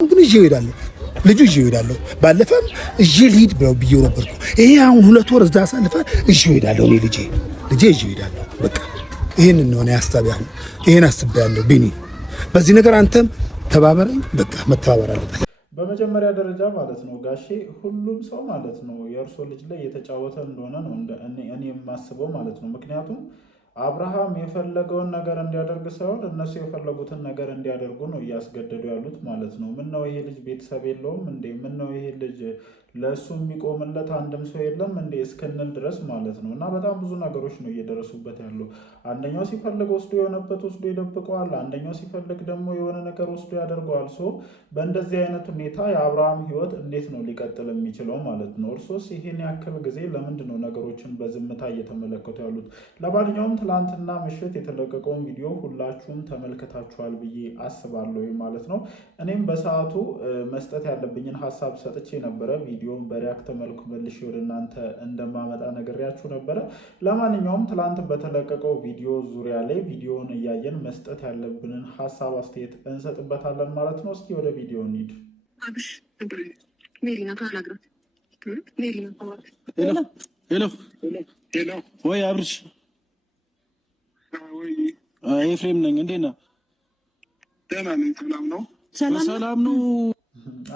ግን ይዤ እሄዳለሁ ልጁ ይዤ እሄዳለሁ። ባለፈም ይዤ ልሂድ ብለው ብዬው ነበርኩ። ይሄ አሁን 2 ወር እዛ አሳልፈ ይዤ እሄዳለሁ። እኔ ልጄ ይዤ እሄዳለሁ። በቃ ይሄን ነው እኔ ሐሳቤ። አሁን ይሄን አስቤያለሁ። ቢኒ በዚህ ነገር አንተም ተባበረኝ። በቃ መተባበር አለበት። በመጀመሪያ ደረጃ ማለት ነው ጋሼ ሁሉም ሰው ማለት ነው የእርሶ ልጅ ላይ የተጫወተ እንደሆነ ነው እኔ የማስበው ማለት ነው። ምክንያቱም አብርሃም የፈለገውን ነገር እንዲያደርግ ሳይሆን እነሱ የፈለጉትን ነገር እንዲያደርጉ ነው እያስገደዱ ያሉት ማለት ነው። ምን ነው ይሄ ልጅ ቤተሰብ የለውም እንዴ? ምን ነው ይሄ ልጅ ለእሱ የሚቆምለት አንድም ሰው የለም እንዴ እስክንል ድረስ ማለት ነው። እና በጣም ብዙ ነገሮች ነው እየደረሱበት ያሉ። አንደኛው ሲፈልግ ወስዶ የሆነበት ወስዶ ይደብቀዋል። አንደኛው ሲፈልግ ደግሞ የሆነ ነገር ወስዶ ያደርገዋል። ሶ በእንደዚህ አይነት ሁኔታ የአብርሃም ሕይወት እንዴት ነው ሊቀጥል የሚችለው ማለት ነው? እርሶስ ይሄን ያክል ጊዜ ለምንድን ነው ነገሮችን በዝምታ እየተመለከቱ ያሉት? ለማንኛውም ትላንትና ምሽት የተለቀቀውን ቪዲዮ ሁላችሁም ተመልክታችኋል ብዬ አስባለሁ ማለት ነው። እኔም በሰዓቱ መስጠት ያለብኝን ሀሳብ ሰጥቼ ነበረ። ቪዲዮን በሪያክት መልኩ መልሼ ወደ እናንተ እንደማመጣ ነግሬያችሁ ነበረ። ለማንኛውም ትላንት በተለቀቀው ቪዲዮ ዙሪያ ላይ ቪዲዮውን እያየን መስጠት ያለብንን ሀሳብ አስተያየት እንሰጥበታለን ማለት ነው። እስኪ ወደ ቪዲዮ እንሂድ። ሄሎ ወይ አብርሽ ኤፍሬም ነኝ። እንዴት ነህ? ደህና ነኝ። ሰላም ነው።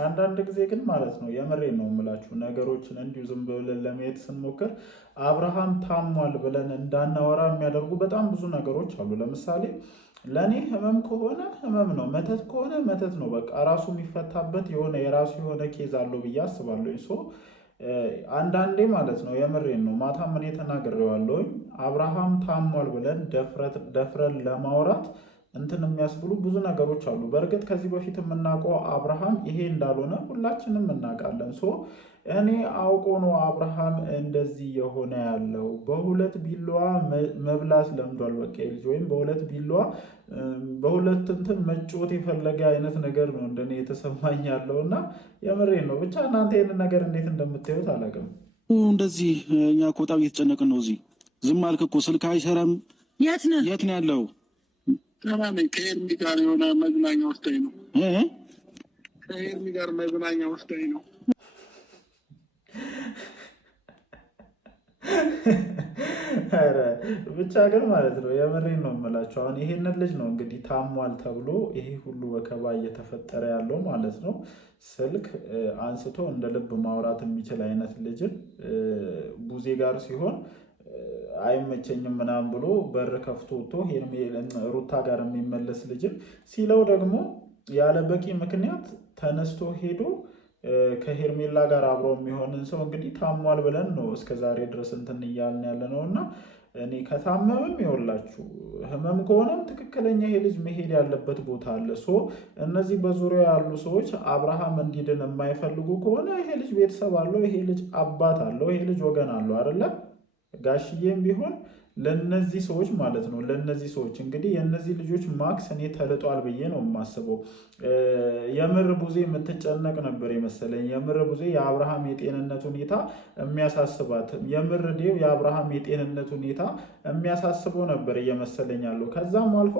አንዳንድ ጊዜ ግን ማለት ነው የምሬን ነው የምላችሁ ነገሮችን እንዲሁ ዝም ብለን ለማየት ስንሞክር አብርሃም ታሟል ብለን እንዳናወራ የሚያደርጉ በጣም ብዙ ነገሮች አሉ። ለምሳሌ ለእኔ ህመም ከሆነ ህመም ነው፣ መተት ከሆነ መተት ነው። በቃ ራሱ የሚፈታበት የሆነ የራሱ የሆነ ኬዝ አለው ብዬ አስባለሁ። ሶ አንዳንዴ ማለት ነው የምሬን ነው ማታም እኔ ተናግሬዋለሁኝ። አብርሃም ታሟል ብለን ደፍረን ለማውራት እንትን የሚያስብሉ ብዙ ነገሮች አሉ። በእርግጥ ከዚህ በፊት የምናውቀው አብርሃም ይሄ እንዳልሆነ ሁላችንም እናውቃለን። ሶ እኔ አውቆ ነው አብርሃም እንደዚህ የሆነ ያለው። በሁለት ቢላዋ መብላት ለምዷል። በቃ ልጅ ወይም በሁለት ቢላዋ በሁለት እንትን መጮት የፈለገ አይነት ነገር ነው እንደኔ የተሰማኝ ያለው እና የምሬን ነው። ብቻ እናንተ ይህንን ነገር እንዴት እንደምታዩት አላውቅም። እንደዚህ እኛ እኮ በጣም እየተጨነቅን ነው። እዚህ ዝም አልክ እኮ ስልክ አይሰራም። የት ነው ያለው? ከኤርሚ ጋር የሆነ መዝናኛ ወስዳኝ ነው። ከኤርሚ ጋር መዝናኛ ወስዳኝ ነው። ብቻ ግን ማለት ነው የምሬን ነው የምላቸው። አሁን ይሄንን ልጅ ነው እንግዲህ ታሟል ተብሎ ይሄ ሁሉ ወከባ እየተፈጠረ ያለው ማለት ነው። ስልክ አንስቶ እንደ ልብ ማውራት የሚችል አይነት ልጅን ቡዜ ጋር ሲሆን አይመቸኝም ምናምን ብሎ በር ከፍቶ ወጥቶ ሩታ ጋር የሚመለስ ልጅን ሲለው ደግሞ ያለ በቂ ምክንያት ተነስቶ ሄዶ ከሄርሜላ ጋር አብሮ የሚሆንን ሰው እንግዲህ ታሟል ብለን ነው እስከዛሬ ድረስ እንትን እያልን ያለ ነው። እና እኔ ከታመምም ይኸውላችሁ ህመም ከሆነም ትክክለኛ ይሄ ልጅ መሄድ ያለበት ቦታ አለ። ሶ እነዚህ በዙሪያ ያሉ ሰዎች አብርሃም እንዲድን የማይፈልጉ ከሆነ ይሄ ልጅ ቤተሰብ አለው፣ ይሄ ልጅ አባት አለው፣ ይሄ ልጅ ወገን አለው አይደለ? ጋሽዬም ቢሆን ለነዚህ ሰዎች ማለት ነው ለነዚህ ሰዎች እንግዲህ የነዚህ ልጆች ማክስ እኔ ተልጧል ብዬ ነው የማስበው። የምር ቡዜ የምትጨነቅ ነበር የመሰለኝ። የምር ቡዜ የአብርሃም የጤንነት ሁኔታ የሚያሳስባት፣ የምር ዴው የአብርሃም የጤንነት ሁኔታ የሚያሳስበው ነበር እየመሰለኝ ያለው። ከዛም አልፎ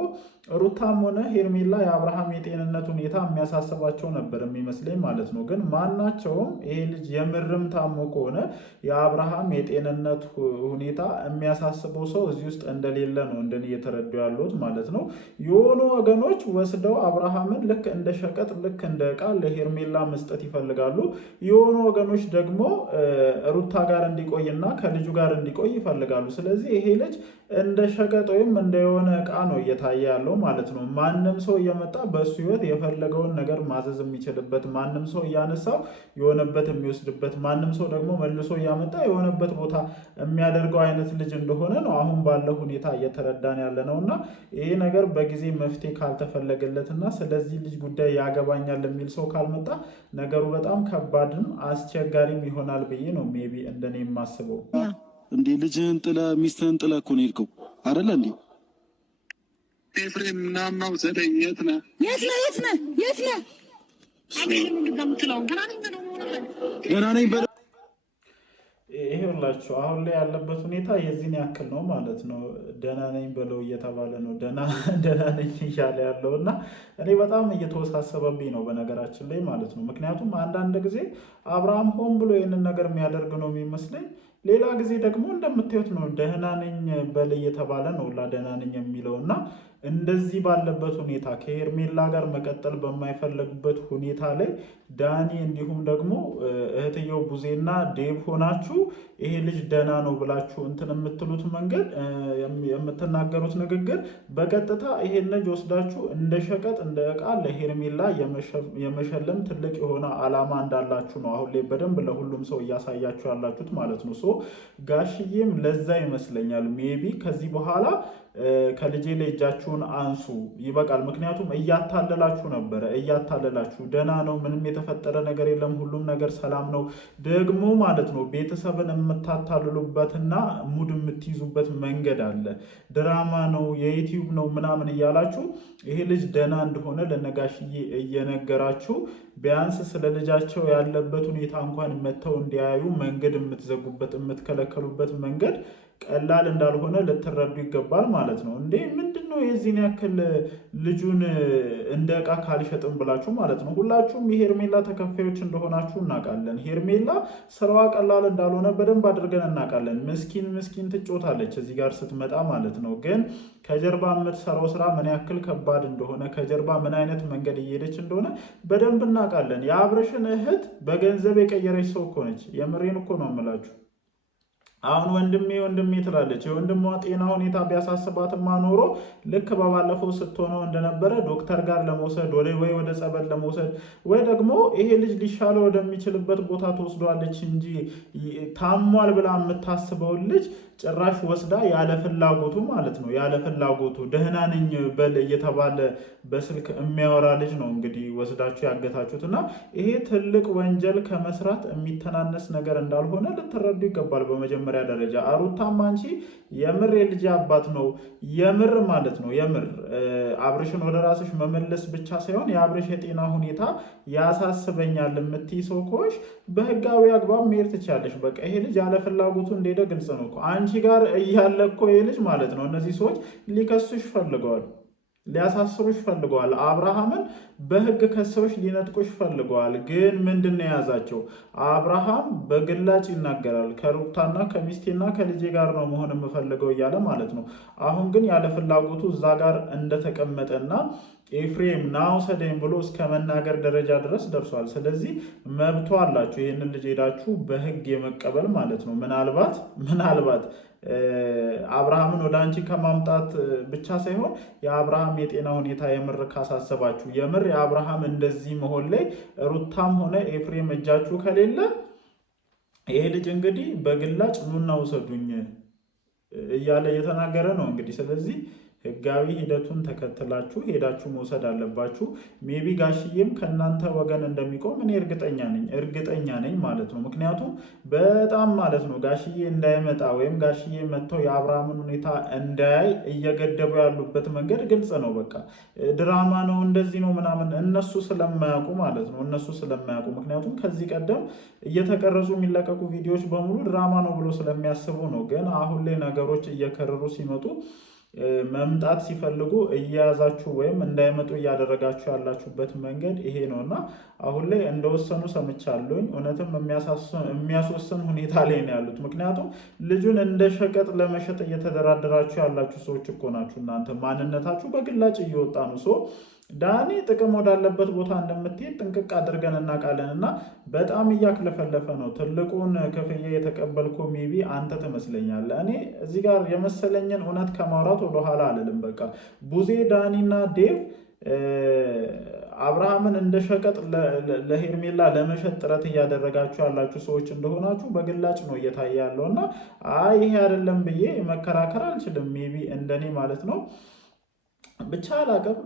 ሩታም ሆነ ሄርሜላ የአብርሃም የጤንነት ሁኔታ የሚያሳስባቸው ነበር የሚመስለኝ ማለት ነው። ግን ማናቸውም ይሄ ልጅ የምርም ታሞ ከሆነ የአብርሃም የጤንነት ሁኔታ የሚያሳስበው ሰው እዚህ ውስጥ እንደሌለ ነው እንደኔ እየተረዱ ያሉት ማለት ነው። የሆኑ ወገኖች ወስደው አብርሃምን ልክ እንደ ሸቀጥ ልክ እንደ ዕቃ ለሄርሜላ መስጠት ይፈልጋሉ። የሆኑ ወገኖች ደግሞ ሩታ ጋር እንዲቆይና ከልጁ ጋር እንዲቆይ ይፈልጋሉ። ስለዚህ ይሄ ልጅ እንደ ሸቀጥ ወይም እንደ የሆነ ዕቃ ነው እየታየ ያለው ማለት ነው። ማንም ሰው እየመጣ በእሱ ህይወት የፈለገውን ነገር ማዘዝ የሚችልበት፣ ማንም ሰው እያነሳው የሆነበት የሚወስድበት፣ ማንም ሰው ደግሞ መልሶ እያመጣ የሆነበት ቦታ የሚያደርገው አይነት ልጅ እንደሆነ ነው አሁን ባለው ሁኔታ እየተረዳን ያለ ነው። እና ይሄ ነገር በጊዜ መፍትሄ ካልተፈለገለትና ስለዚህ ልጅ ጉዳይ ያገባኛል የሚል ሰው ካልመጣ ነገሩ በጣም ከባድም አስቸጋሪም ይሆናል ብዬ ነው ሜቢ እንደኔ የማስበው። እንዴ ልጅህን ጥለህ ሚስትህን ጥለህ እኮ ነው የሄድከው አይደለ እንዴ? ኤፍሬም ምናምን ውሰደኝ። የት ነህ? ገና ነኝ። ይሄውላችሁ አሁን ላይ ያለበት ሁኔታ የዚህን ያክል ነው ማለት ነው። ደህና ነኝ በለው እየተባለ ነው ደህና ነኝ እያለ ያለው እና እኔ በጣም እየተወሳሰበብኝ ነው በነገራችን ላይ ማለት ነው። ምክንያቱም አንዳንድ ጊዜ አብርሃም ሆን ብሎ ይህንን ነገር የሚያደርግ ነው የሚመስለኝ። ሌላ ጊዜ ደግሞ እንደምታዩት ነው ደህና ነኝ በል እየተባለ ነው ደህና ነኝ የሚለው እና እንደዚህ ባለበት ሁኔታ ከሄርሜላ ጋር መቀጠል በማይፈልግበት ሁኔታ ላይ ዳኒ እንዲሁም ደግሞ እህትየው ቡዜና ዴቭ ሆናችሁ ይሄ ልጅ ደህና ነው ብላችሁ እንትን የምትሉት መንገድ የምትናገሩት ንግግር በቀጥታ ይሄን ልጅ ወስዳችሁ እንደ ሸቀጥ እንደ ዕቃ ለሄርሜላ የመሸለም ትልቅ የሆነ ዓላማ እንዳላችሁ ነው አሁን ላይ በደንብ ለሁሉም ሰው እያሳያችሁ ያላችሁት ማለት ነው። ሶ ጋሽዬም ለዛ ይመስለኛል ሜቢ ከዚህ በኋላ ከልጄ ላይ እጃችሁን አንሱ ይበቃል። ምክንያቱም እያታለላችሁ ነበረ፣ እያታለላችሁ ደህና ነው፣ ምንም የተፈጠረ ነገር የለም፣ ሁሉም ነገር ሰላም ነው። ደግሞ ማለት ነው ቤተሰብን የምታታልሉበትና ሙድ የምትይዙበት መንገድ አለ። ድራማ ነው፣ የዩቲዩብ ነው ምናምን እያላችሁ ይሄ ልጅ ደህና እንደሆነ ለነጋሽዬ እየነገራችሁ ቢያንስ ስለ ልጃቸው ያለበት ሁኔታ እንኳን መተው እንዲያዩ መንገድ የምትዘጉበት የምትከለከሉበት መንገድ ቀላል እንዳልሆነ ልትረዱ ይገባል ማለት ነው። እንዴ ምንድነው የዚህን ያክል ልጁን እንደ ዕቃ ካልሸጥም ብላችሁ ማለት ነው። ሁላችሁም የሄርሜላ ተከፋዮች እንደሆናችሁ እናውቃለን። ሄርሜላ ስራዋ ቀላል እንዳልሆነ በደንብ አድርገን እናውቃለን። ምስኪን ትጮታለች እዚህ ጋር ስትመጣ ማለት ነው። ግን ከጀርባ የምትሰራው ስራ ምን ያክል ከባድ እንደሆነ ከጀርባ ምን አይነት መንገድ እየሄደች እንደሆነ በደንብ እናውቃለን። የአብርሽን እህት በገንዘብ የቀየረች ሰው እኮ ነች። የምሬን እኮ ነው የምላችሁ። አሁን ወንድሜ ትላለች። የወንድሟ ጤና ሁኔታ ቢያሳስባትማ ኖሮ ልክ በባለፈው ስትሆነው እንደነበረ ዶክተር ጋር ለመውሰድ ወይ ወደ ጸበል ለመውሰድ ወይ ደግሞ ይሄ ልጅ ሊሻለው ወደሚችልበት ቦታ ትወስዷለች እንጂ ታሟል ብላ የምታስበውን ልጅ ጭራሽ ወስዳ ያለ ፍላጎቱ ማለት ነው ያለ ፍላጎቱ ደህና ነኝ በል እየተባለ በስልክ የሚያወራ ልጅ ነው እንግዲህ ወስዳችሁ ያገታችሁት እና ይሄ ትልቅ ወንጀል ከመስራት የሚተናነስ ነገር እንዳልሆነ ልትረዱ ይገባል። በመጀመሪያ ደረጃ ሩታም አንቺ የምር የልጅ አባት ነው የምር ማለት ነው የምር አብርሽን ወደ ራስሽ መመለስ ብቻ ሳይሆን የአብርሽ የጤና ሁኔታ ያሳስበኛል የምትይ ሰው ከሆንሽ በህጋዊ አግባብ መሄድ ትችያለሽ። በቃ ይሄ ልጅ ያለ ፍላጎቱ እንደሄደ ግልጽ ነው እኮ አንቺ ጋር እያለ እኮ ይሄ ልጅ ማለት ነው እነዚህ ሰዎች ሊከሱሽ ፈልገዋል፣ ሊያሳስሩሽ ፈልገዋል። አብርሃምን በህግ ከሰዎች ሊነጥቁሽ ፈልገዋል። ግን ምንድን ነው የያዛቸው? አብርሃም በግላጭ ይናገራል። ከሩታና ከሚስቴና ከልጄ ጋር ነው መሆን የምፈልገው እያለ ማለት ነው። አሁን ግን ያለ ፍላጎቱ እዛ ጋር እንደተቀመጠና ኤፍሬም ና ውሰደኝ ብሎ እስከ መናገር ደረጃ ድረስ ደርሷል። ስለዚህ መብቶ አላችሁ ይህንን ልጅ ሄዳችሁ በህግ የመቀበል ማለት ነው። ምናልባት አብርሃምን ወደ አንቺ ከማምጣት ብቻ ሳይሆን የአብርሃም የጤና ሁኔታ የምር ካሳሰባችሁ የምር የአብርሃም እንደዚህ መሆን ላይ ሩታም ሆነ ኤፍሬም እጃችሁ ከሌለ ይሄ ልጅ እንግዲህ በግላጭ ኑና ውሰዱኝ እያለ እየተናገረ ነው እንግዲህ። ስለዚህ ህጋዊ ሂደቱን ተከትላችሁ ሄዳችሁ መውሰድ አለባችሁ። ሜቢ ጋሽዬም ከእናንተ ወገን እንደሚቆም እኔ እርግጠኛ ነኝ ማለት ነው። ምክንያቱም በጣም ማለት ነው ጋሽዬ እንዳይመጣ ወይም ጋሽዬ መጥተው የአብርሃምን ሁኔታ እንዳያይ እየገደቡ ያሉበት መንገድ ግልጽ ነው። በቃ ድራማ ነው እንደዚህ ነው ምናምን እነሱ ስለማያውቁ ማለት ነው እነሱ ስለማያውቁ ምክንያቱም ከዚህ ቀደም እየተቀረጹ የሚለቀቁ ቪዲዮዎች በሙሉ ድራማ ነው ብሎ ስለሚያስቡ ነው። ግን አሁን ላይ ነገሮች እየከረሩ ሲመጡ መምጣት ሲፈልጉ እያያዛችሁ ወይም እንዳይመጡ እያደረጋችሁ ያላችሁበት መንገድ ይሄ ነው እና አሁን ላይ እንደወሰኑ ሰምቻለሁኝ። እውነትም የሚያስወስን ሁኔታ ላይ ነው ያሉት። ምክንያቱም ልጁን እንደ ሸቀጥ ለመሸጥ እየተደራደራችሁ ያላችሁ ሰዎች እኮ ናችሁ እናንተ። ማንነታችሁ በግላጭ እየወጣ ነው። ዳኒ ጥቅም ወዳለበት ቦታ እንደምትሄድ ጥንቅቅ አድርገን እናውቃለን እና በጣም እያክለፈለፈ ነው። ትልቁን ክፍያ የተቀበልኩ ሜቢ አንተ ትመስለኛለህ። እኔ እዚህ ጋር የመሰለኝን እውነት ከማውራት ወደኋላ አልልም። በቃ ቡዜ፣ ዳኒና ዴቭ አብርሃምን እንደ ሸቀጥ ለሄርሜላ ለመሸጥ ጥረት እያደረጋችሁ ያላችሁ ሰዎች እንደሆናችሁ በግላጭ ነው እየታየ ያለው እና ይሄ አይደለም ብዬ መከራከር አልችልም። ሜቢ እንደኔ ማለት ነው። ብቻ አላቅም።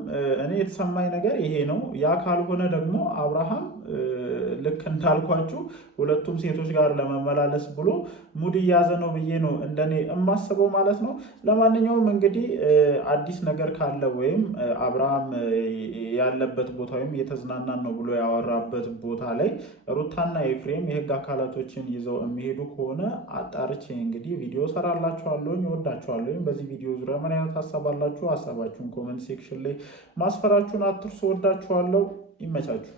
እኔ የተሰማኝ ነገር ይሄ ነው። ያ ካልሆነ ደግሞ አብርሃም ልክ እንዳልኳችሁ ሁለቱም ሴቶች ጋር ለመመላለስ ብሎ ሙድ እያዘ ነው ብዬ ነው እንደኔ የማስበው ማለት ነው። ለማንኛውም እንግዲህ አዲስ ነገር ካለ ወይም አብርሃም ያለበት ቦታ ወይም እየተዝናናን ነው ብሎ ያወራበት ቦታ ላይ ሩታና ኤፍሬም የህግ አካላቶችን ይዘው የሚሄዱ ከሆነ አጣርቼ እንግዲህ ቪዲዮ ሰራላችኋለሁ። እወዳችኋለሁ። በዚህ ቪዲዮ ዙሪያ ምን አይነት ሀሳብ አላችሁ? ሀሳባችሁን ኮመንት ሴክሽን ላይ ማስፈራችሁን አትርሱ። እወዳችኋለሁ። ይመቻችሁ።